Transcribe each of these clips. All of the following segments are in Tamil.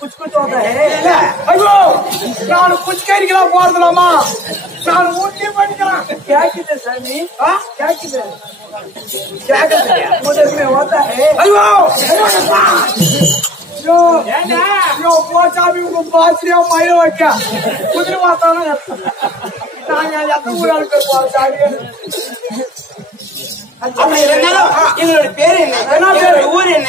குச்சி குச்சி வந்தேன். இல்ல, ஐயோ நான் குச்சிக்கறிக்கலாம் போறதுலாமா? நான் ஊட்டி பண்ணிக்கலாம். கேக்குது சாமி. கேக்குது. கேக்குது. முதல்ல வந்தேன். ஐயோ ஐயோ. ஐயோ போ சாமி உங்க பாசிரியா மயில வைக்க. குதிரை பார்த்தாலும் நாங்க எத்தனை ஊர் ஆளுக்கு போறோம் சாமி? எங்களோட பேர். என்ன? என்ன பேரு? எங்களோட ஊர் என்ன?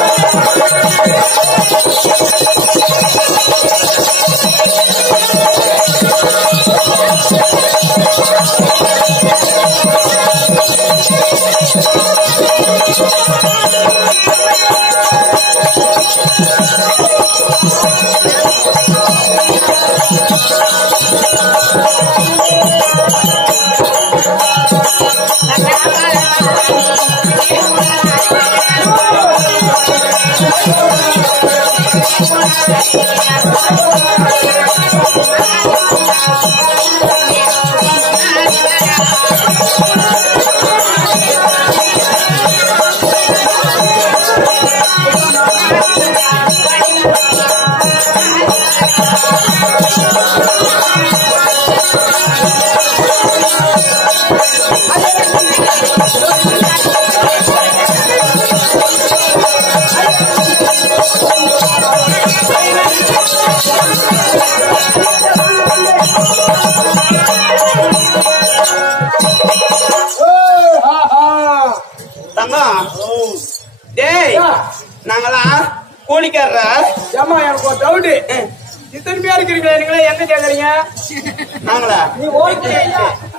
சொல்லுமா ஏய், தங்கம் டேய் நாங்களாம் கூலிக்காரரா? ஏம்மா எனக்கு ஒரு டவுட் இத்தனை பேர் இருக்கிறீங்களா நீங்களே எங்க கேக்குறீங்க? நாங்களா? நீ ஓகே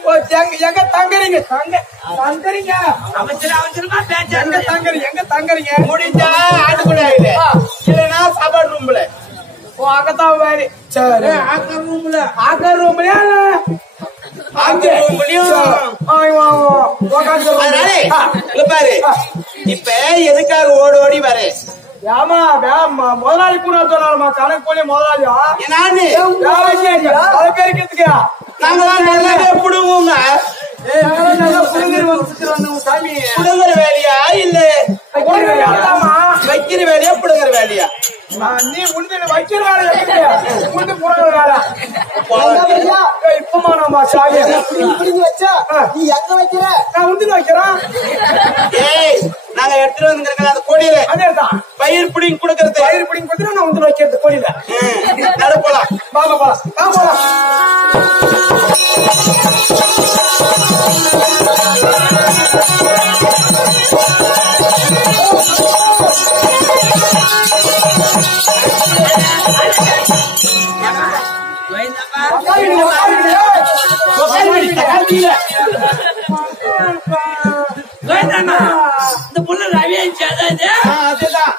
ஓ எங்க எங்க தங்குறீங்க? தங்க தங்குறீங்க. அவசர அவசரமா எங்க தங்குறீங்க எங்க தங்குறீங்க? முடிஞ்சா ஆடு கூட ஆகுது இல்லைன்னா சாப்பாடு ரூம்ல. ஓ அங்கதான் வேறு சரி. ஆக்கர் ரூம்ல. ஆக்கர் ரூம்லயா? ஆக்கர் ரூம்லயும் பாரு. இப்ப எதுக்காக ஓடி ஓடி வர? ஏமா முதலாளி கூட சொன்னாலுமா கணக்கு போலி முதலாளியா? நானு. பல பேருக்கு நாங்களாம் நல்லாவே புடுங்குங்க சாமி. புடுங்குற வேலையா? இல்ல. வைக்கிற வேலையா? புடுங்குற வேலையா? நீ உண்டு வைக்கிற வேலை எப்படி உண்டு போற வேலை. இப்பமா நம்ம சாமி வச்சா நீ எங்க வைக்கிற? நான் உண்டு வைக்கிறேன். ஏய் நாங்க எடுத்துட்டு வந்துருக்கிற அந்த கொடியில அதேதான். பயிர் புடிங்க கொடுக்கறது. பயிர் பிடிங்க கொடுத்து நான் உண்டு வைக்கிறது கோயில நட போலாம் வாங்க போலாம். போலாம். இந்த புள்ள ரவி அதுதான்.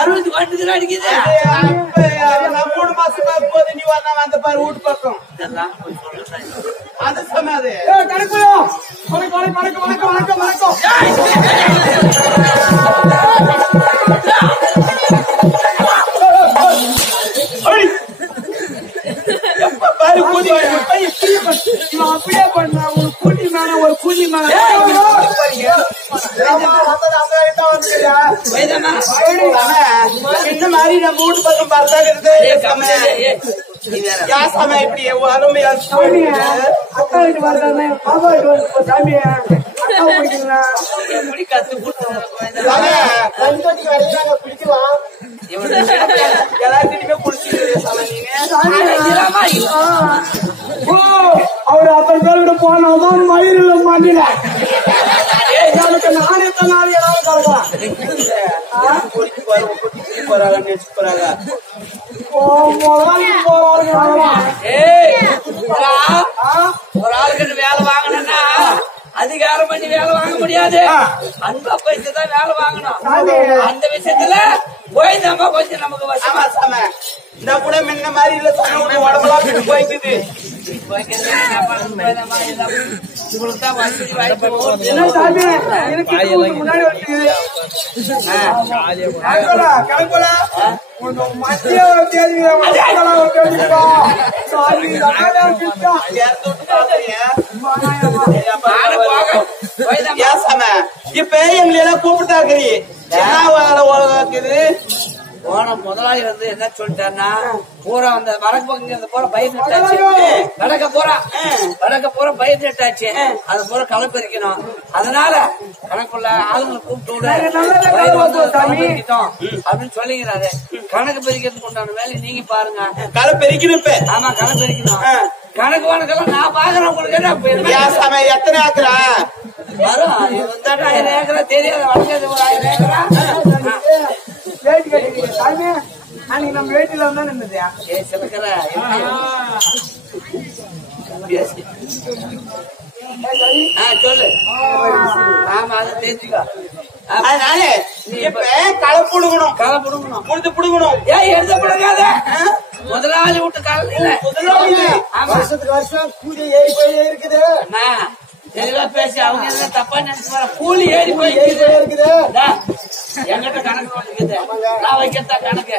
அறுபது கொண்டு அடிக்குது. அப்ப நான் மூணு மாசமா போது நீ வந்தா அந்த பாரு வீட்டு பக்கம். அது கணக்குயா. வணக்கம், வணக்கம், வணக்கம், வணக்கம், வணக்கம், பிடிக்கலாம் எல்லாத்திட்டுமே குளிச்சுட்டு சம நீங்க வைதம்மா, ஐயோ. ஓ, அவரு பேர்கிட்ட போனோமா மயிரில் மாட்டில ஒரு ஆளுக்கு வேலை வாங்கணும்னா அதிகாரம் பண்ணி வேலை வாங்க முடியாது அன்பா பைசா தான் வேலை வாங்கணும் அந்த விஷயத்துல போய்தாம்மா கொஞ்சம் நமக்கு வசமா இந்த கூட முன்ன மாதிரி இல்ல உங்க உடம்பெல்லாம் பிடிச்சு போய்க்குது. என்ன சாமி எனக்கு முன்னாடி கிளம்பல மத்திய ஒரு சாமி இப்ப எங்களை எல்லாம் கூப்பிட்டாக்குறீ என்ன வேலை உலகாக்குது போன முதலாளி வந்து என்ன சொல்லிட்டாருன்னா பூரா அந்த வடக்கு பக்கம் பூரா பயிர் நட்டாச்சு. வடக்க பூரா. வடக்க பூரா பயிர் நட்டாச்சு. அது பூரா களை பறிக்கணும் அதனால கணக்குள்ள ஆளுங்களை கூப்பிட்டு களை அப்படின்னு சொல்லிக்கிறாரு. கணக்கு பறிக்கிறதுக்கு உண்டான வேலையை நீங்க பாருங்க. களை பெருக்கணும் இப்ப. ஆமா கணக்கு பறிக்கணும் ஆ. கணக்கு வணக்கெல்லாம் நான் பாக்குறேன் உங்களுக்கு எத்தனை ஆக்குறா வரும். ஆயிரம் ஏக்கரா. தெரியாது ஒரு ஆயிரம் ஏக்கரா. வேட்டி கட்டிக்கிறீங்க சாமி அன்னைக்கு நம்ம நின்னுதியா ஏய் சிலக்கற பேசி ஆ சொல்லு. ஆமா அதை தெரிஞ்சுக்கோ. அதனால இப்ப களை புடுங்கணும் களை புடுங்கணும் முடிஞ்சு புடுங்கணும் ஏய் எடுத்து புடுங்காத முதலாளி விட்டு களை இல்ல. முதலாளி. வருஷத்துக்கு வருஷம் கூலி ஏறி போய் இருக்குது. தெளிவா பேசி அவங்க என்ன தப்பா நினைச்சு கூலி ஏறி போய் இருக்குது. இந்தா, என்கிட்ட கணக்கு வந்துக்குது நான் வைக்கிறதா கணக்கு.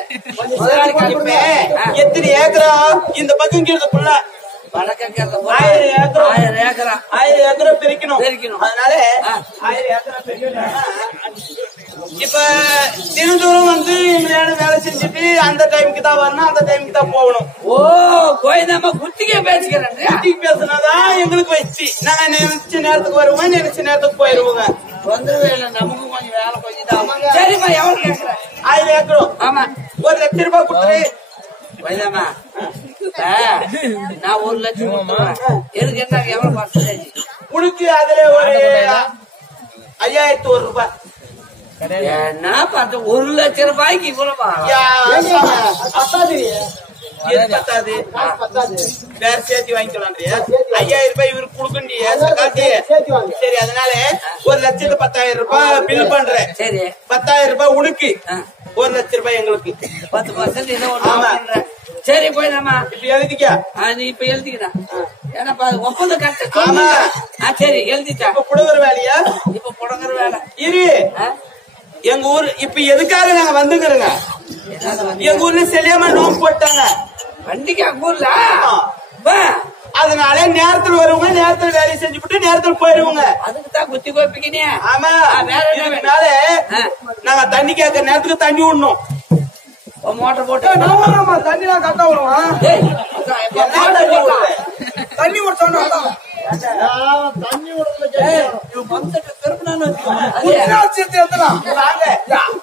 எத்தனை ஏக்கரா? இந்த பக்கம் கீழே புள்ள. ஆயிரம் ஏக்கரா. ஆயிரம் ஏக்கரா. ஆயிரம் ஏக்கரா பிரிக்கணும். பிரிக்கணும். அதனால. ஆயிரம் ஏக்கரா பிரிக்கணும். இப்ப தினந்தோறும் வந்து இவனையான வேலை செஞ்சுட்டு அந்த டைமுக்கு தான் வரணும் அந்த டைமுக்கு தான் போகணும். ஓ கோயந்தாம குத்திக்கே பேசிக்கிறேன். குட்டிக்கு பேசுனாதான் எங்களுக்கு வச்சு. நாங்க நினைச்ச நேரத்துக்கு வருவோம் நினைச்ச நேரத்துக்கு போயிருவோங்க. வந்துருவே இல்ல நமக்கு கொஞ்சம் வேலை கொஞ்சம் சரிம்மா எவ்வளவு கேக்குறேன் ஆயிரம் ஏக்கரும் ஆமா. ஒரு லட்சம் ரூபாய் கொடுத்துரு. நான் ஒரு லட்சம் என்ன எவ்வளவு பர்சன்டேஜ் உனக்கு அதுல ஒரு ஐயாயிரத்தி ஒரு ரூபாய். என்ன பார்த்து ஒரு லட்சம் ரூபாய்க்கு இவ்வளவா. பத்தாது. வேற சேர்த்து வாங்கிக்கலாம்ன்றியா? ஐயாயிரம் ரூபாய் இவருக்கு கொடுக்கண்டியா காட்டி சேர்த்து வாங்க சரி அதனால ஒரு லட்சத்து பத்தாயிரம் ரூபாய் பில் பண்றேன். சரி. பத்தாயிரம் ரூபாய் உனக்கு. ஒரு லட்சம் ரூபாய் எங்களுக்கு. பத்து பர்சன்ட் ஏதோ. பண்றேன். சரி போயிடாமா இப்ப எழுதிக்க. நீ இப்ப எழுதிக்கிறேன் ஏன்னா ஒப்பந்தம் கரெக்டா சரி எழுதிட்டேன் இப்ப புடுங்குற வேலையா? இப்ப புடங்குற வேலை. இரு? எங்க ஊர் இப்ப எதுக்காக நாங்க வந்துக்கிறோங்க? எங்க ஊர்ல செல்லியமா நோம்பு போட்டாங்க. வண்டிக்கு ஊர்ல. அதனால நேரத்துல வருவங்க நேரத்துல வேலையை செஞ்சுட்டு நேரத்துல போயிருவோங்க. அதுக்கு தான் குத்தி கோப்பிக்கினே. ஆமா. ஆ. நாங்க தண்ணி கேட்கற நேரத்துக்கு தண்ணி விடணும். மோட்டர் போட்டு. நம்ம தண்ணிலாம் கட்ட விடுவோம் தண்ணி போட்டா? விடுறது? தண்ணி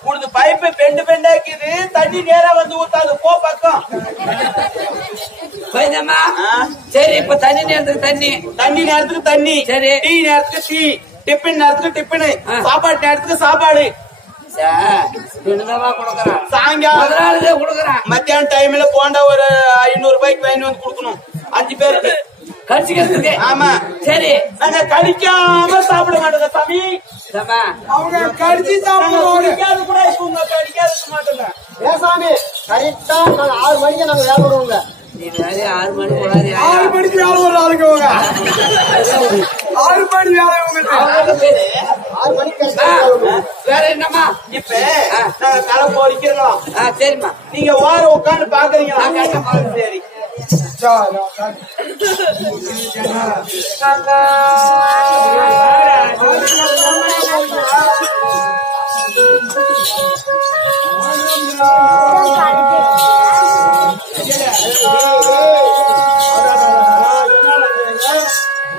உனது பைப்பு பெண்டு பெண்டாக்கிது தண்ணி நேரா வந்து ஊத்தாது போ பக்கம்? ஆ. சரி இப்ப தண்ணி நேரத்துக்கு தண்ணி தண்ணி நேரத்துக்கு தண்ணி சரி. டீ நேரத்துக்கு டீ டிஃபன் நேரத்துக்கு டிஃபன். சாப்பாடு நேரத்துக்கு சாப்பாடு. சாயங்காலம். மத்தியான டைம்ல போண்டா ஒரு ஐநூறு ரூபாய்க்கு வாங்கி வந்து கொடுக்கணும் அஞ்சு பேருக்கு கடிச்சுக்கிறதுக்கு. ஆமா. சரி. நாங்க கடிக்காம சாப்பிட மாட்டோங்க சாமி. அவங்க கடிச்சு சாப்பிடுவாங்க கூட இப்ப கடிக்காது இருக்க மாட்டோங்க. ஏசாமி கரெக்டா நாங்க ஆறு மணிக்கு நாங்க வேலை விடுவோங்க. ஆறு மணி. ஆறு மணிக்கு வேலை ஒரு ஆளுக்கு ஆறு மணி வேலை. ஆறு மணிக்கு வேற என்னம்மா? இப்ப நாங்க களை போடிக்கிறோம். ஆ, சரிம்மா. நீங்க ஓரம் உட்காந்து பாக்குறீங்களா. சரி.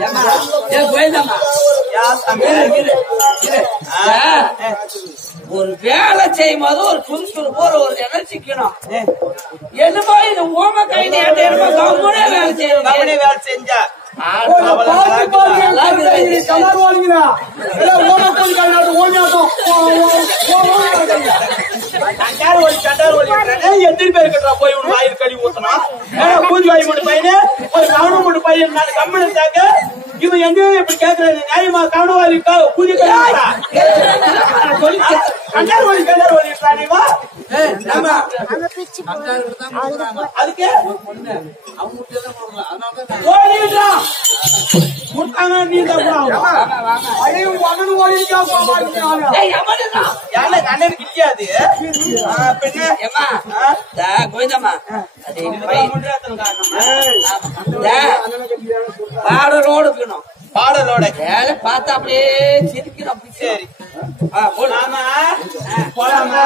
ஏம்மா, ஏன் போயிருந்தாம்மா? யா சாமி இரு, இரு, இரு. ஆ, ஒரு வேலை செய்யும் போது ஒரு சுறுசுறுப்பு ஒரு ஒரு எனர்ஜிக்கணும் என்னமோ இது ஓம கை நீட்ட என்னமோ கம்முனே வேலை செய்யணும் கவனி வேலை செஞ்சா போய் உன் வாயில் கழுவி ஊத்தணும் பூஜை வாய் மூணு பையனு ஒரு கவனம் மூணு பையன் நான் கம்மன் இருந்தாக்க இவன் எங்க இப்படி கேக்குறாரு. நியாயமா கவனவாதி கூலி கண்டாரு வலி கண்டாரு வலி அதுக்கு பொண்ணு. அவங்க கொடுத்தாங்க நீ தான் ஓடிக்கா கோவிந்தம்மா. தா, பாடலோடு இருக்கணும். பாடலோட. வேலை பார்த்தா அப்படியே சிரிக்கணும் அப்படி சரி. ஆமா போலாமா?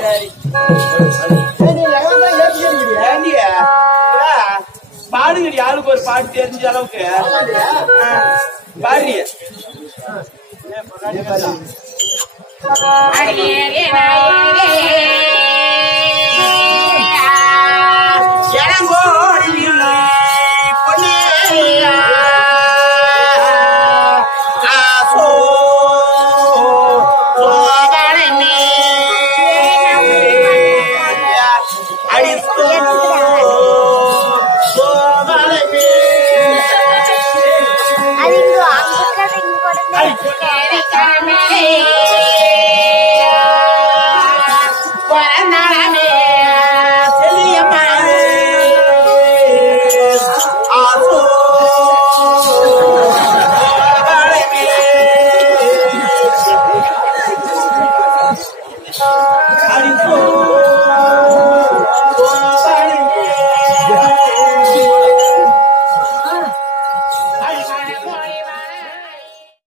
சரி. பாடுங்கடி ஆளுக்கு ஒரு பாட்டு தெரிஞ்ச அளவுக்கு. பாடுறிய